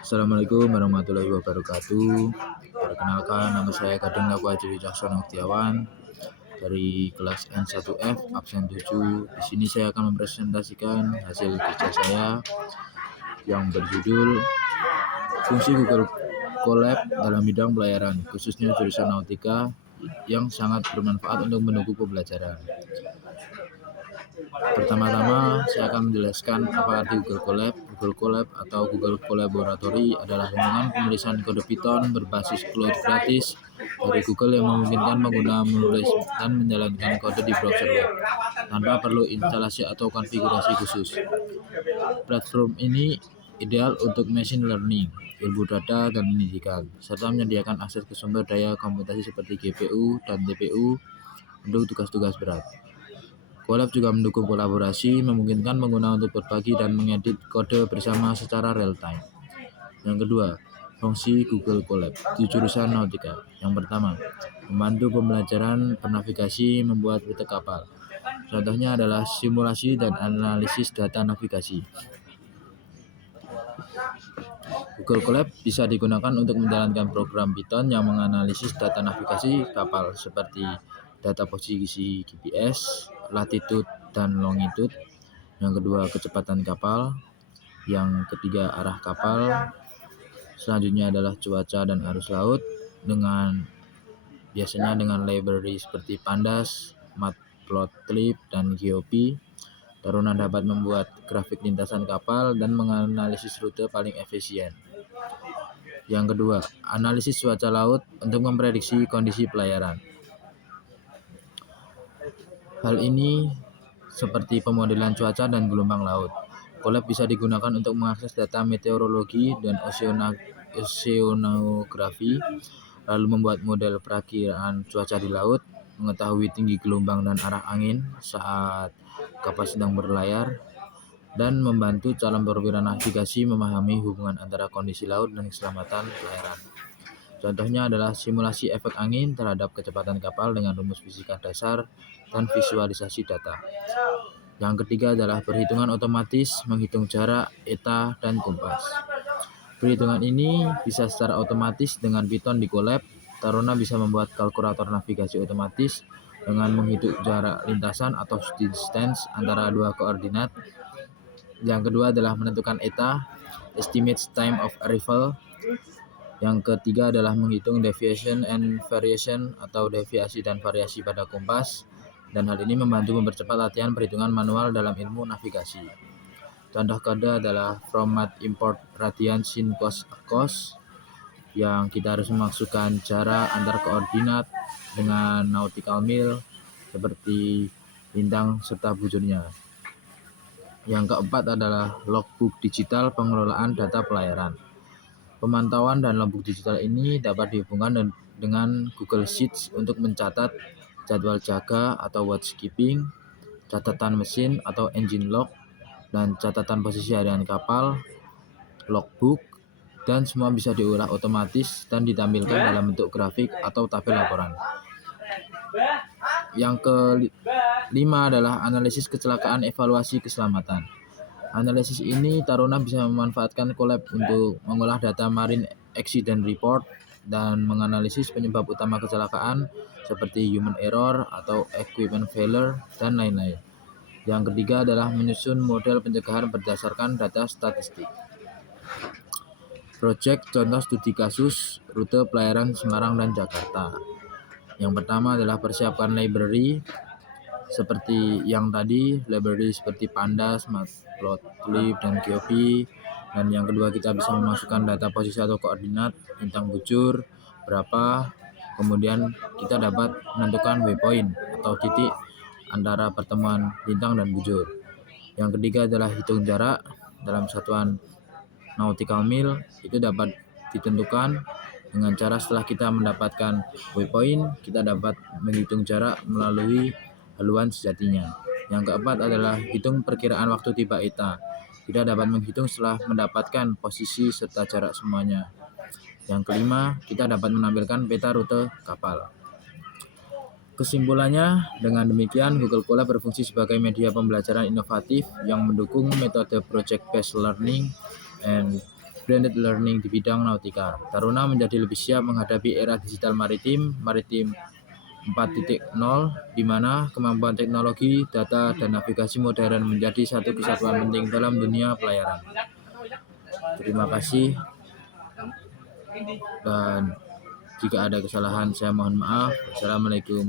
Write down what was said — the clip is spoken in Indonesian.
Assalamualaikum warahmatullahi wabarakatuh. Perkenalkan, nama saya Kadang Laku Haji Wicaksono Setiawan dari kelas N1F absen 7. Di sini saya akan mempresentasikan hasil kerja saya yang berjudul fungsi Google Colab dalam bidang pelayaran, khususnya jurusan nautika yang sangat bermanfaat untuk mendukung pembelajaran. Pertama-tama, saya akan menjelaskan apa arti Google Colab. Google Colab atau Google Collaboratory adalah lingkungan penulisan kode Python berbasis cloud gratis dari Google yang memungkinkan pengguna menulis dan menjalankan kode di browser web tanpa perlu instalasi atau konfigurasi khusus. Platform ini ideal untuk machine learning, ilmu data, dan pendidikan, serta menyediakan akses ke sumber daya komputasi seperti GPU dan TPU untuk tugas-tugas berat. Colab juga mendukung kolaborasi, memungkinkan pengguna untuk berbagi dan mengedit kode bersama secara real-time. Yang kedua, fungsi Google Colab di jurusan nautika. Yang pertama, membantu pembelajaran bernavigasi membuat rute kapal. Contohnya adalah simulasi dan analisis data navigasi. Google Colab bisa digunakan untuk menjalankan program Python yang menganalisis data navigasi kapal seperti data posisi GPS, latitude dan longitude. Yang kedua, kecepatan kapal. Yang ketiga, arah kapal. Selanjutnya adalah cuaca dan arus laut biasanya dengan library seperti Pandas, Matplotlib, dan GeoPy. Taruna dapat membuat grafik lintasan kapal dan menganalisis rute paling efisien. Yang kedua, analisis cuaca laut untuk memprediksi kondisi pelayaran. Hal ini seperti pemodelan cuaca dan gelombang laut. Colab bisa digunakan untuk mengakses data meteorologi dan oceanografi, lalu membuat model perakiraan cuaca di laut, mengetahui tinggi gelombang dan arah angin saat kapal sedang berlayar, dan membantu calon perwira navigasi memahami hubungan antara kondisi laut dan keselamatan pelayaran. Contohnya adalah simulasi efek angin terhadap kecepatan kapal dengan rumus fisika dasar dan visualisasi data. Yang ketiga adalah perhitungan otomatis, menghitung jarak, eta, dan kompas. Perhitungan ini bisa secara otomatis dengan Python di Colab. Taruna bisa membuat kalkulator navigasi otomatis dengan menghitung jarak lintasan atau distance antara dua koordinat. Yang kedua adalah menentukan eta, estimate time of arrival. Yang ketiga adalah menghitung deviation and variation atau deviasi dan variasi pada kompas, dan hal ini membantu mempercepat latihan perhitungan manual dalam ilmu navigasi. Contoh kode adalah format import radian sin cos yang kita harus memasukkan jarak antar koordinat dengan nautical mile seperti lintang serta bujurnya. Yang keempat adalah logbook digital pengelolaan data pelayaran. Pemantauan dan logbook digital ini dapat dihubungkan dengan Google Sheets untuk mencatat jadwal jaga atau watchkeeping, catatan mesin atau engine log, dan catatan posisi harian kapal, logbook, dan semua bisa diolah otomatis dan ditampilkan dalam bentuk grafik atau tabel laporan. Yang kelima adalah analisis kecelakaan evaluasi keselamatan. Analisis ini taruna bisa memanfaatkan Colab untuk mengolah data marine accident report dan menganalisis penyebab utama kecelakaan seperti human error atau equipment failure dan lain-lain. Yang ketiga adalah menyusun model pencegahan berdasarkan data statistik. Project contoh studi kasus rute pelayaran Semarang dan Jakarta. Yang pertama adalah persiapkan library seperti yang tadi, library seperti Pandas, Matplotlib, dan GeoPy. Dan yang kedua, kita bisa memasukkan data posisi atau koordinat bintang bujur berapa. Kemudian kita dapat menentukan waypoint atau titik antara pertemuan bintang dan bujur. Yang ketiga adalah hitung jarak dalam satuan nautical mile. Itu dapat ditentukan dengan cara setelah kita mendapatkan waypoint, kita dapat menghitung jarak melalui haluan sejatinya. Yang keempat adalah hitung perkiraan waktu tiba eta. Kita dapat menghitung setelah mendapatkan posisi serta jarak semuanya. Yang kelima, kita dapat menampilkan peta rute kapal. Kesimpulannya, dengan demikian Google Colab berfungsi sebagai media pembelajaran inovatif yang mendukung metode project-based learning and blended learning di bidang nautika. Taruna menjadi lebih siap menghadapi era digital maritim 4.0, di mana kemampuan teknologi, data, dan navigasi modern menjadi satu kesatuan penting dalam dunia pelayaran. Terima kasih, dan jika ada kesalahan saya mohon maaf. Assalamualaikum warahmatullahi wabarakatuh.